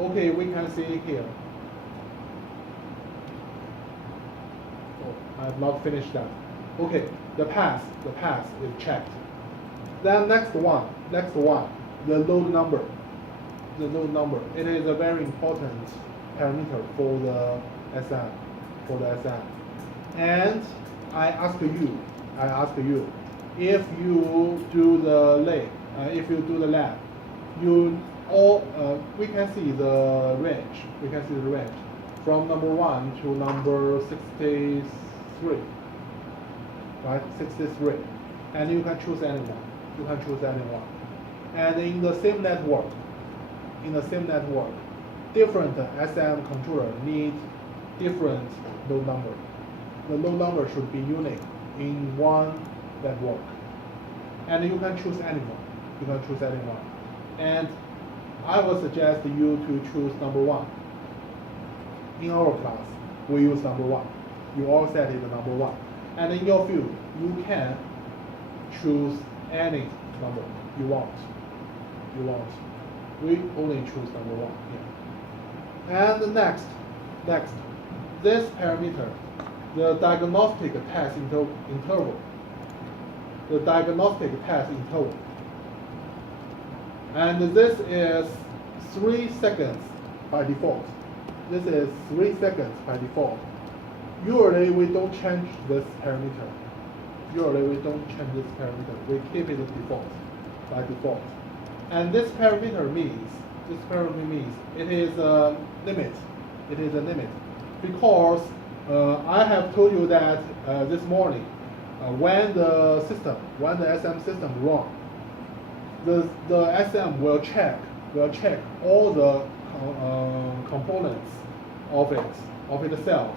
Okay, we can see here. Oh, I have not finished that. Okay, the path is checked. Then next one, the load number. The load number. It is a very important parameter for the SM. And I ask you, if you do the lab, we can see the range. From number 1 to number 63, right? 63, and you can choose anyone. And in the same network, different SM controller need different load number. The load number should be unique in one network. And you can choose anyone. And I would suggest you to choose number 1. In our class, we use number 1. You all set it number 1. And in your field, you can choose any number you want. We only choose number 1 here. And next, this parameter, the diagnostic test interval. And this is 3 seconds by default. Usually we don't change this parameter. We keep it by default. And this parameter means it is a limit. Because I have told you that this morning, when the SM system runs, the SM will check all the components of itself,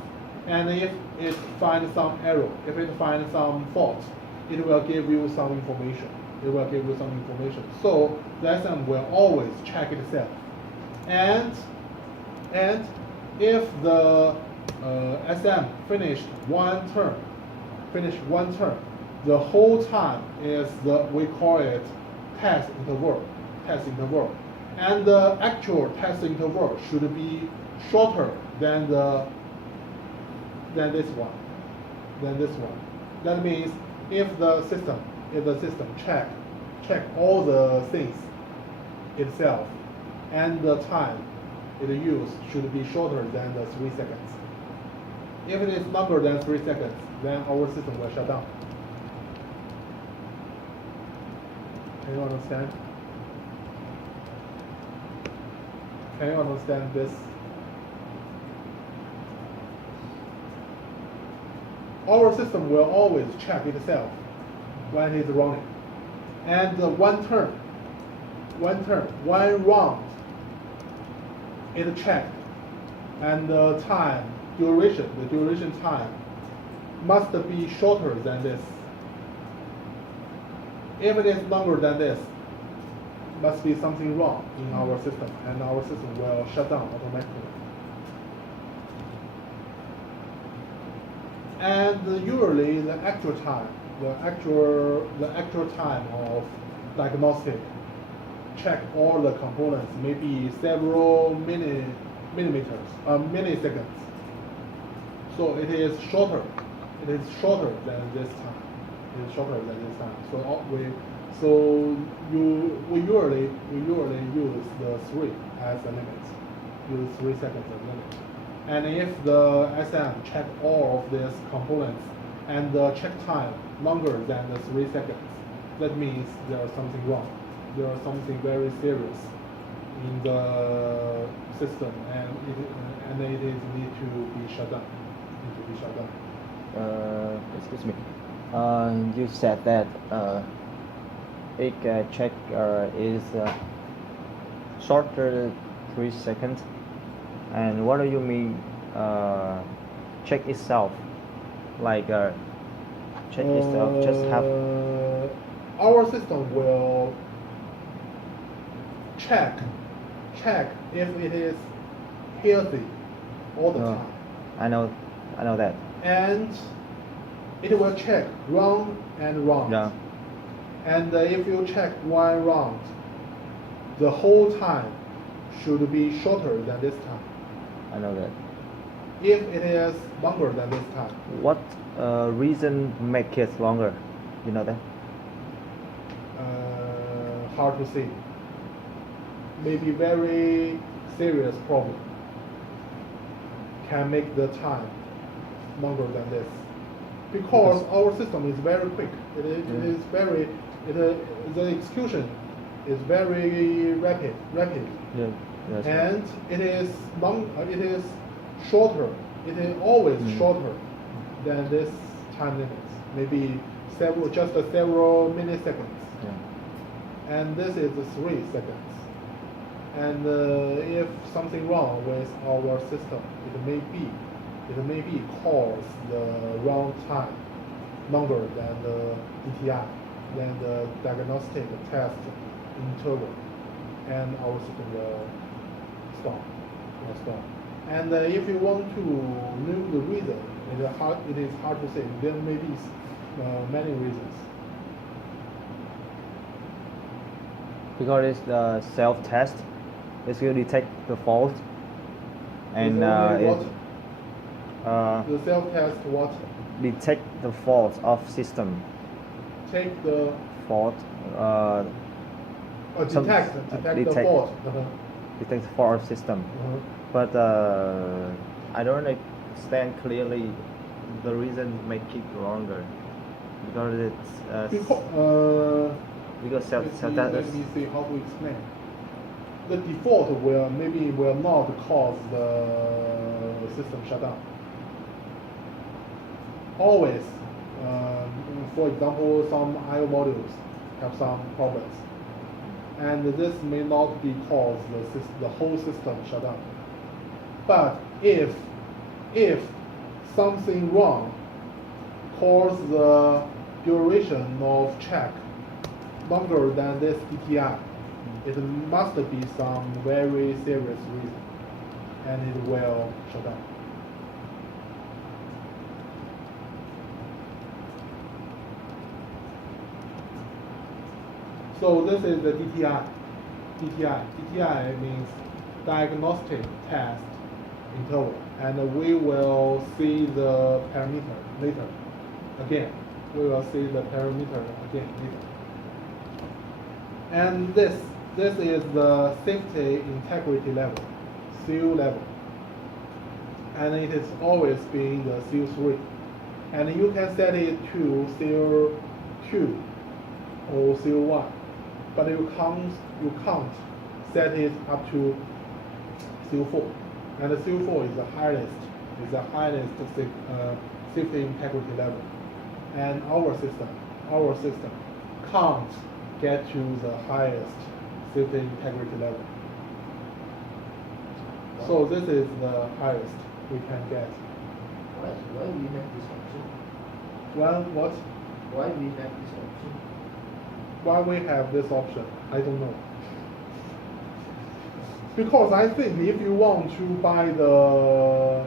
and if it finds some error, if it finds some fault, it will give you some information. So the SM will always check itself, and if the SM finished one term, the whole time is we call it test interval, and the actual test interval should be shorter than this one. That means if the system check all the things itself, and the time it used should be shorter than the 3 seconds. If it is longer than 3 seconds, then our system will shut down. Can you understand? This? Our system will always check itself when it's running. And one round, it checked, and the duration time must be shorter than this. If it is longer than this, must be something wrong in our system, and our system will shut down automatically. And usually the actual time of diagnostic check all the components maybe several milliseconds. So it is shorter than this time. So we usually use the 3 as a limit. Use 3 seconds as a limit. And if the SM check all of these components and the check time longer than the 3 seconds, that means there is something wrong. There is something very serious in the system, and it is need to be shut down. Excuse me. You said that it check is shorter 3 seconds, and what do you mean check itself? Like check itself, just have. Our system will check if it is healthy all the time. I know that. And it will check round and round. Yeah. And if you check one round, the whole time should be shorter than this time. I know that. If it is longer than this time, What reason make it longer? You know that? hard to say. Maybe very serious problem can make the time longer than this. Because our system is very quick. It is very, the execution is very rapid. Yeah. Yes. And it is shorter. It is always shorter than this time limits. Maybe several milliseconds. Yeah. And this is 3 seconds. And if something wrong with our system, it may be cause the run time longer than the DTI, than the diagnostic test interval, and our system will stop. And if you want to know the reason, it is hard to say. There may be many reasons. Because it's the self-test, it will detect the fault, and The self-test what? detect the fault of system. Take the Fault. detect the fault. Detect the fault of system. But I don't understand clearly the reason make it longer, because it's because Let me see how to explain. The default will not cause the system shutdown. Always, for example, some I/O modules have some problems, and this may not be cause the whole system shutdown. But if something wrong cause the duration of check longer than this DTI, it must be some very serious reason, and it will shut down. So this is the DTI. DTI means diagnostic test interval, and we will see the parameter later. Again, we will see the parameter again later. And this is the safety integrity level, seal level, and it is always being the seal 3, and you can set it to seal 2 or seal 1, but you can't set it up to seal 4, and the seal 4 is the highest safety integrity level, and our system can't get to the highest safety integrity level. So this is the highest we can get. Why we have this option? Well, what? Why we have this option? Why we have this option? I don't know. Because I think if you want to buy the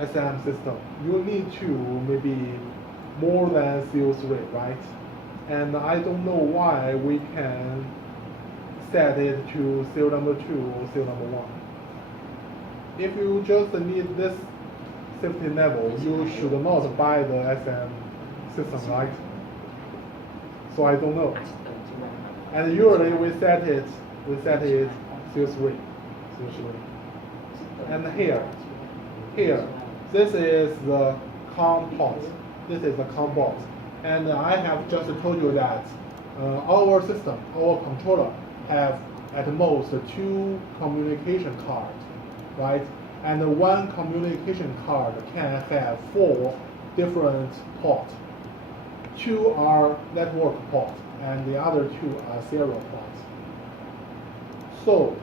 SM system, you need to maybe more than CO3, right? And I don't know why we can set it to seal number 2 or seal number 1. If you just need this safety level, you should not buy the SM system, right? So I don't know. And usually we set it seal 3. And here, this is the COM port. This is the COM port. And I have just told you that our system, our controller, have at most 2 communication cards, right? And one communication card can have 4 different ports. 2 are network ports, and the other 2 are serial ports. So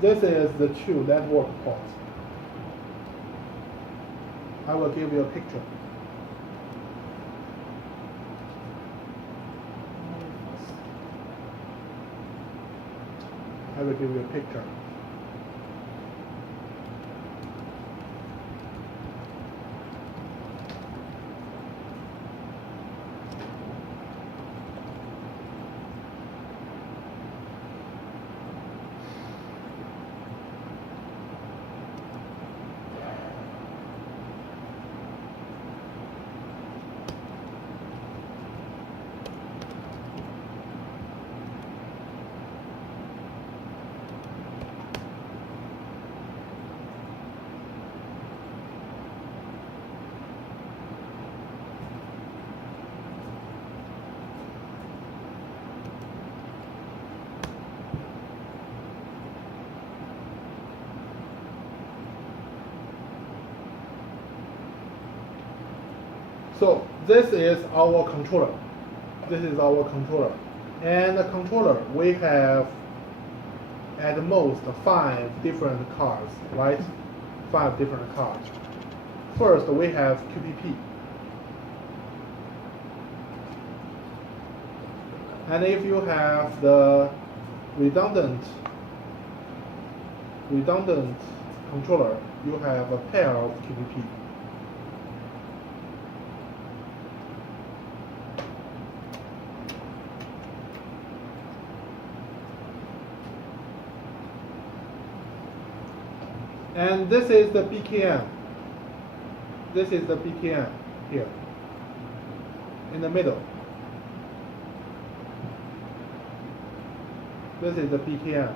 this is the 2 network ports. I will give you a picture. I will give you a picture. So this is our controller. This is our controller. And the controller, we have at most 5 different cards, right? 5 different cards. First, we have QPP. And if you have the redundant controller, you have a pair of QPP. And this is the BKM. This is the BKM here, in the middle. This is the BKM.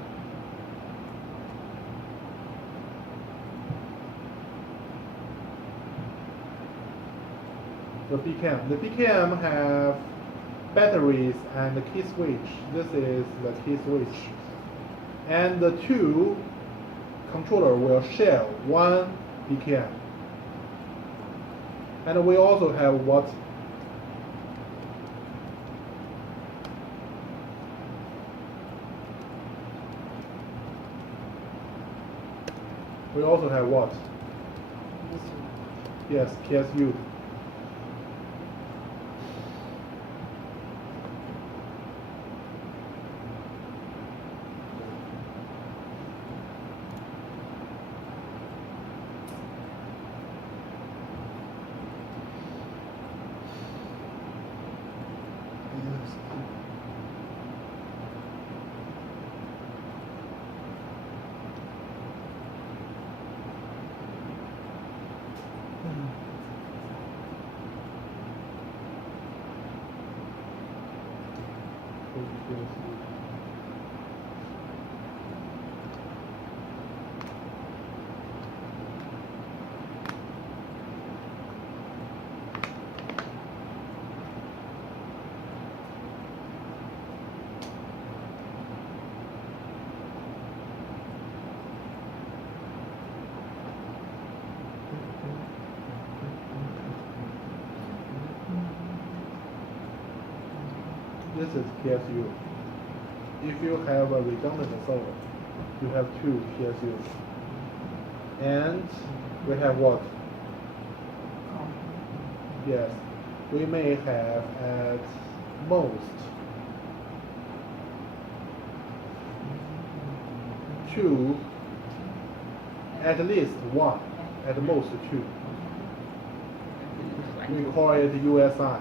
The BKM. The BKM have batteries and the key switch. This is the key switch. And the 2 controller will share 1 BKM. And we also have what? We also have what? Yes, PSU. This is PSU. If you have a redundant server, you have 2 PSUs. And we have what? Yes, we may have at most 2, at least 1, at most 2. We call it USI.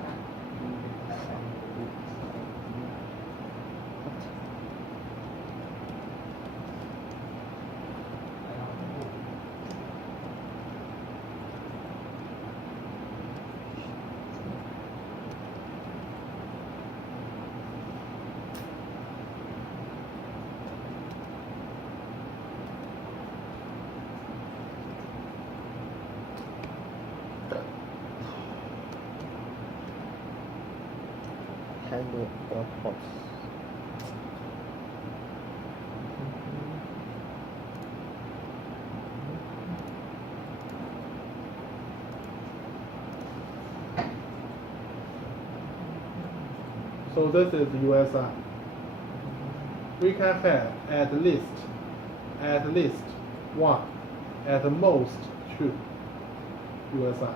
Handle AirPods. So this is USI. We can have at least 1, at most 2 USI.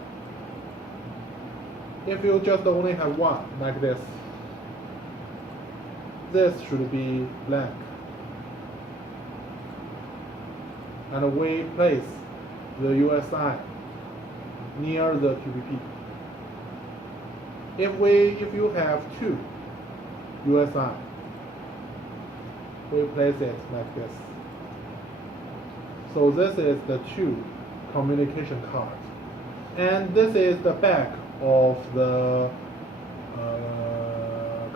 If you just only have 1, like this should be blank. And we place the USI near the QPP. If you have 2 USI, we place it like this. So this is the 2 communication cards. And this is the back of the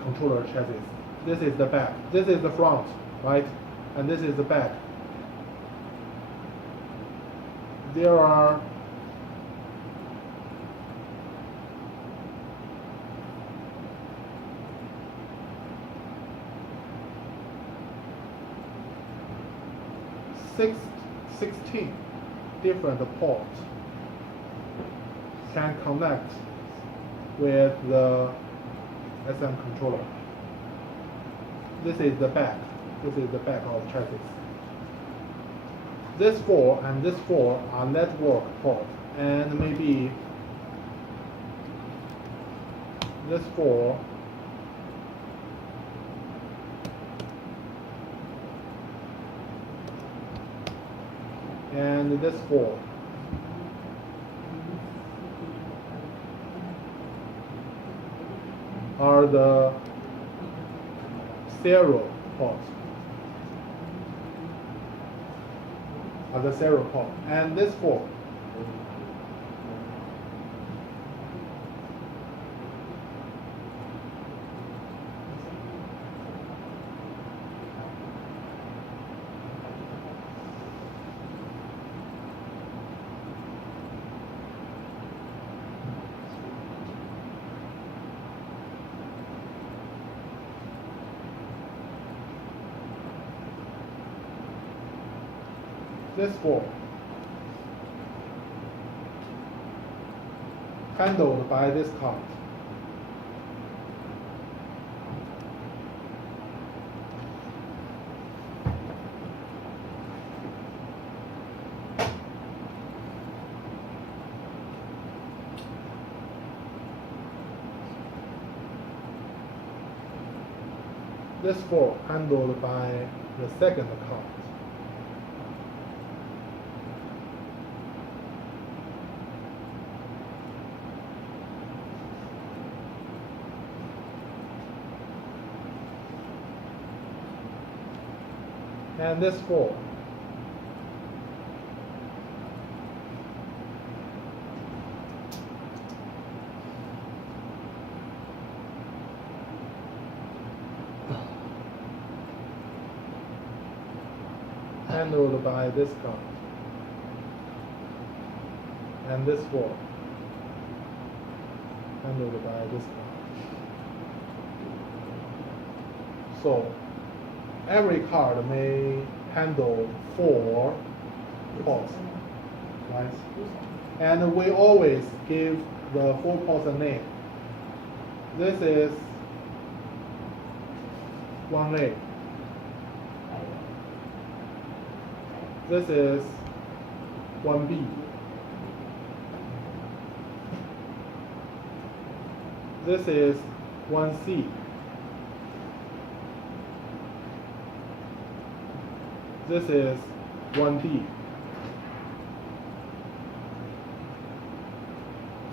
controller chassis. This is the back. This is the front, right? And this is the back. There are six 16 different ports can connect with the SM controller. This is the back. This is the back of chassis. This 4 and this 4 are network port, and maybe this 4 and this 4 are the serial ports. And this 4 this 4 handled by this card. This 4 handled by the second card. And this 4 handled by this card, and this 4 handled by this card. So every card may handle 4 ports, right? And we always give the 4 ports a name. This is 1A. This is 1B. This is 1C. This is 1D.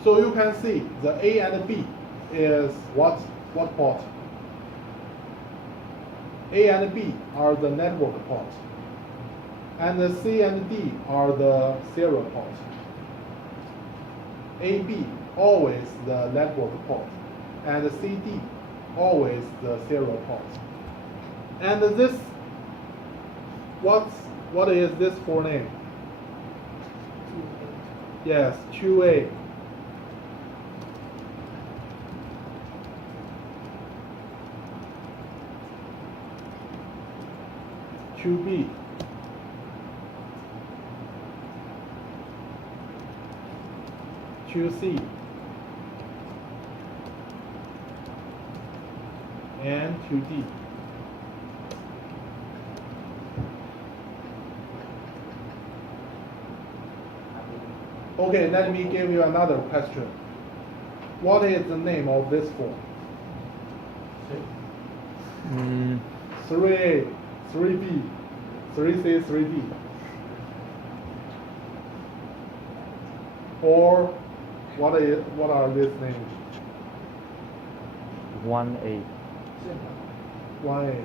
So you can see the A and B is what port? A and B are the network port. And the C and D are the serial port. AB always the network port. And the CD always the serial port. And this, what is this for name? Yes, 2A. 2B. 2C. And 2D. Okay, let me give you another question. What is the name of this form? 3A, 3B, 3C, 3D. Or what are these names? 1A. 1A.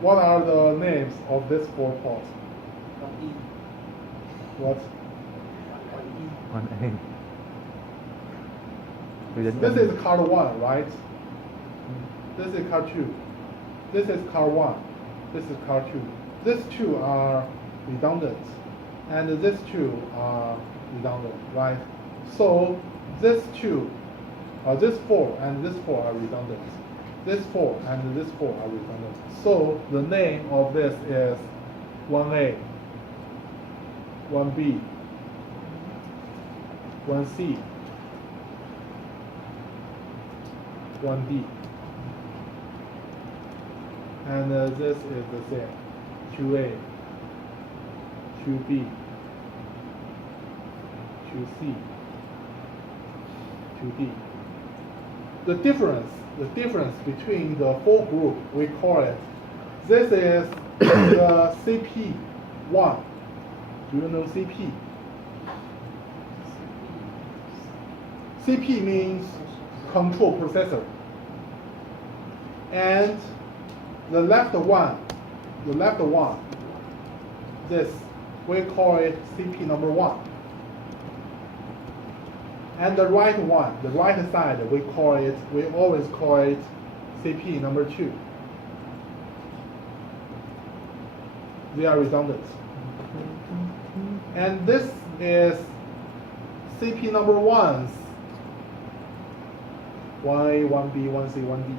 What are the names of these 4 ports? What? 1A. This is card 1, right? This is card 2. This is card 1. This is card 2. These 2 are redundant. And these 2 are redundant, right? So this 2, this 4 and this 4 are redundant. This 4 and this 4 are redundant. So the name of this is 1A, 1B, 1C, 1D. And this is the same, 2A, 2B, 2C, 2D. The difference between the four group, we call it, this is the CP1. Do you know CP? CP means control processor. And the left one, this, we call it CP number 1. And the right one, the right side, we always call it CP number 2. They are redundant. And this is CP number 1's 1A, 1B, 1C, 1D.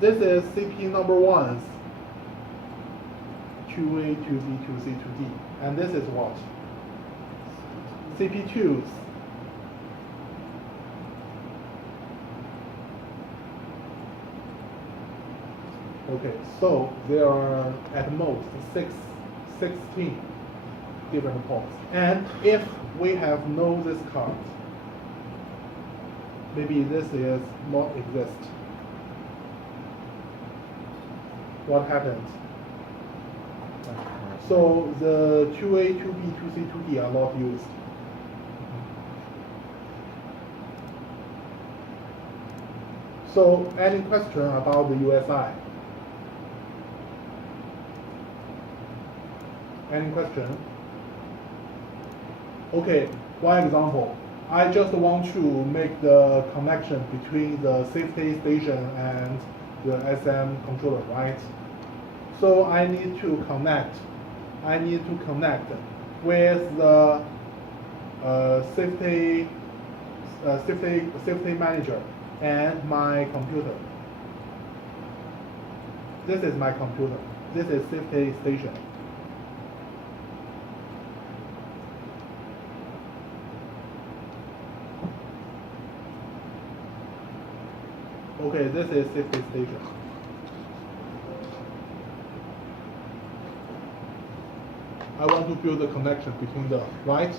This is CP number 1's 2A, 2B, 2C, 2D. And this is what? CP2's. Okay, so there are at most 16 different ports. And if we have know this card, maybe this is not exist. What happens? So the 2A, 2B, 2C, 2D are not used. So any question about the USI? Any question? Okay, one example. I just want to make the connection between the safety station and the SM controller, right? So I need to connect with the safety manager and my computer. This is my computer. This is safety station. Okay, this is safety station. I want to build a connection between them, right?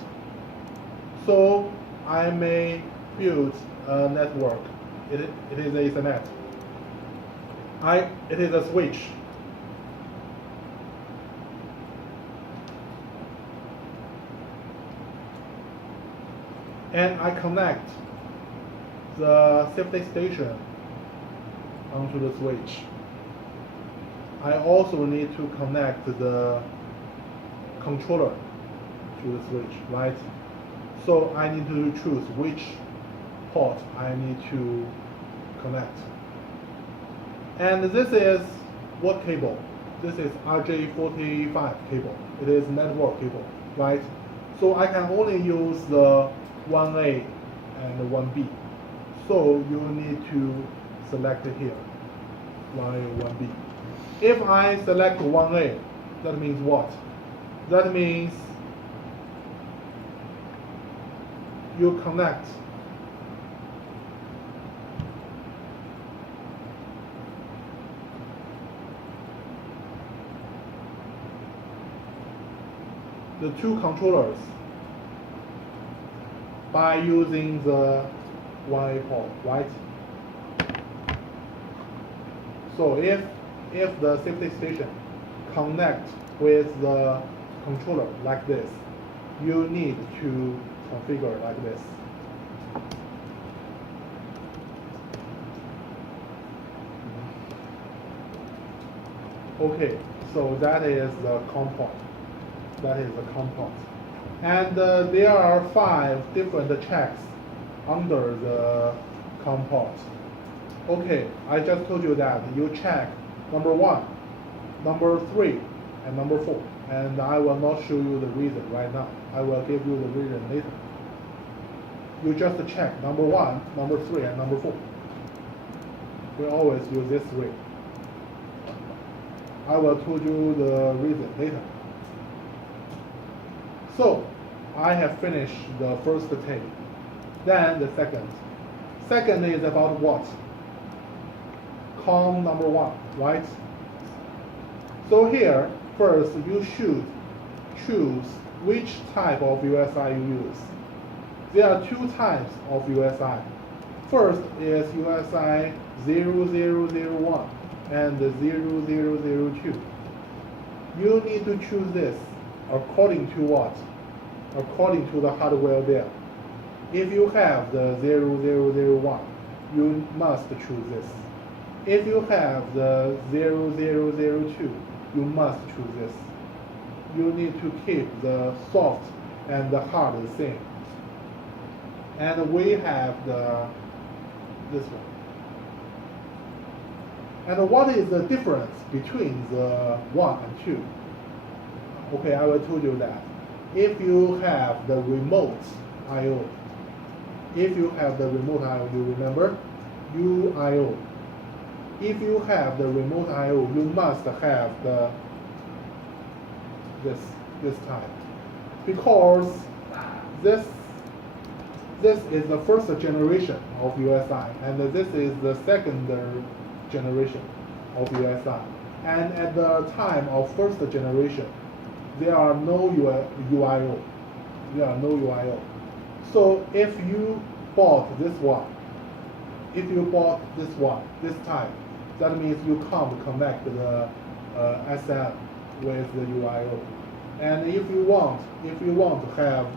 So I may build a network. It is Ethernet. It is a switch. And I connect the safety station onto the switch. I also need to connect the controller to the switch, right? So I need to choose which port I need to connect. And this is what cable? This is RJ45 cable. It is network cable, right? So I can only use the 1A and the 1B. So you need to select it here, 1A, 1B. If I select 1A, that means what? That means you connect the two controllers by using the 1A port, right? So if the safety station connect with the controller like this, you need to configure like this. Okay, so that is the COM port. That is the COM port. And there are 5 different checks under the COM port. Okay, I just told you that you check number 1, number 3, and number 4. And I will not show you the reason right now. I will give you the reason later. You just check number 1, number 3, and number 4. We always use this way. I will tell you the reason later. So, I have finished the first tape. Then the second. Second is about what? COM number 1, right? So here, first you should choose which type of USI you use. There are two types of USI. First is USI 0001 and 0002. You need to choose this according to what? According to the hardware there. If you have the 0001, you must choose this. If you have the 0002, you must choose this. You need to keep the soft and the hard the same. And we have this one. And what is the difference between the 1 and 2? Okay, I will tell you that. If you have the remote I/O, if you have the remote I/O, you remember? UIO. If you have the remote I/O, you must have this type, because this is the first generation of USI, and this is the second generation of USI. And at the time of first generation, there are no UIO. There are no UIO. So if you bought this one, this time, that means you can't connect the SM with the UIO. And if you want to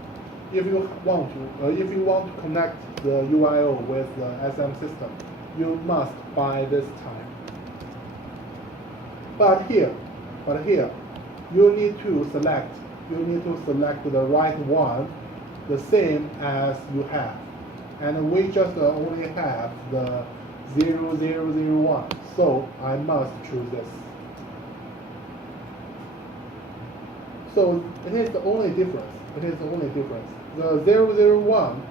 connect the UIO with the SM system, you must buy this time. But here, you need to select the right one, the same as you have. And we just only have the 0001, so I must choose this. So it is the only difference. The 001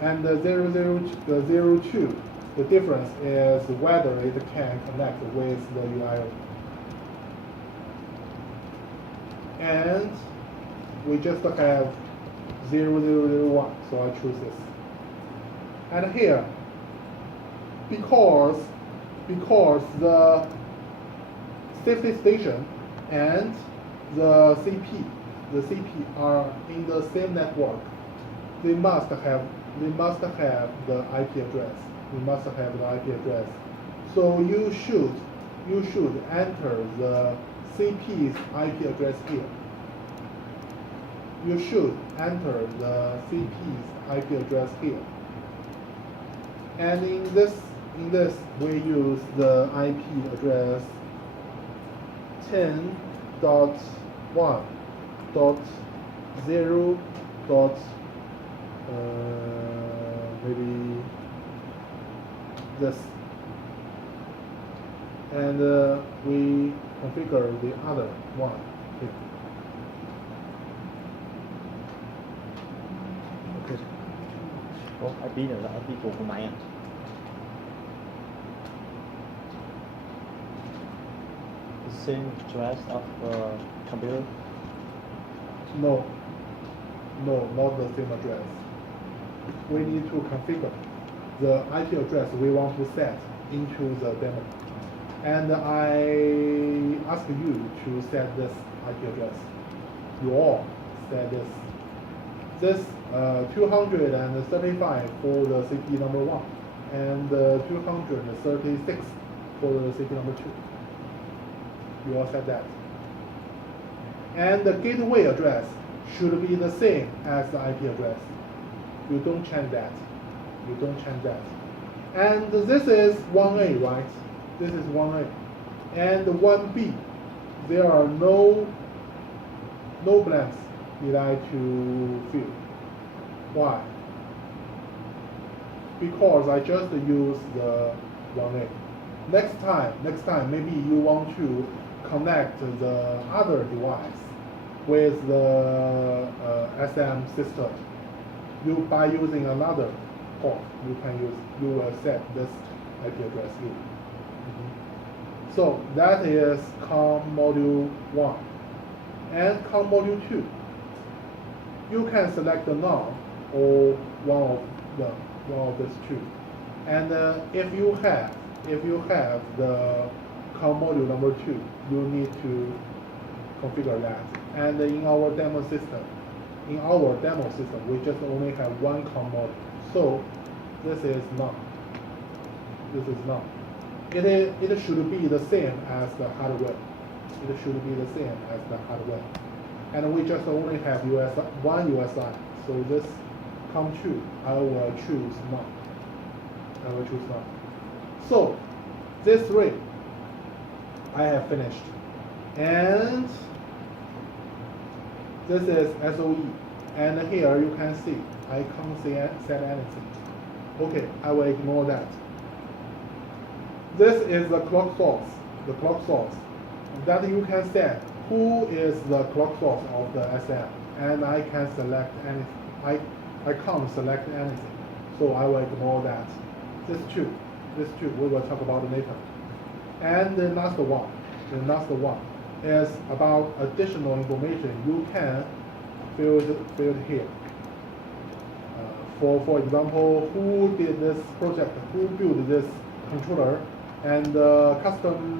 and the 02, the difference is whether it can connect with the UIO. And we just have 0001, so I choose this. And here, because the safety station and the CP are in the same network, they must have the IP address. So you should enter the CP's IP address here. You should enter the CP's IP address here. And in this we use the IP address 10.1.0. Maybe this, and we configure the other one here. Okay. Có IP nào là IP của máy à? The same address of computer? No, not the same address. We need to configure the IP address we want to set into the demo. And I ask you to set this IP address. You all set this. This 235 for the CP number 1 and 236 for the CP number 2. You all set that. And the gateway address should be the same as the IP address. You don't change that. And this is 1A, right? This is 1A. And 1B, there are no blanks need I to fill. Why? Because I just use the 1A. Next time, maybe you want to connect the other device with the SM system. By using another port, you will set this IP address here. So that is COM module 1. And COM module 2. You can select none or one one of these two. And if you have the COM module number 2, you need to configure that. And in our demo system, we just only have one COM module. So this is none. This is none. It should be the same as the hardware. It should be the same as the hardware. And we just only have one USI. So this COM2, I will choose none. So this 3, I have finished. And this is SOE. And here you can see, I can't set anything. Okay, I will ignore that. This is the clock source. That you can set who is the clock source of the SM. And I can select anything. I can't select anything. So I will ignore that. This two, we will talk about later. And the last one is about additional information you can fill here. For example, who did this project, who built this controller, and custom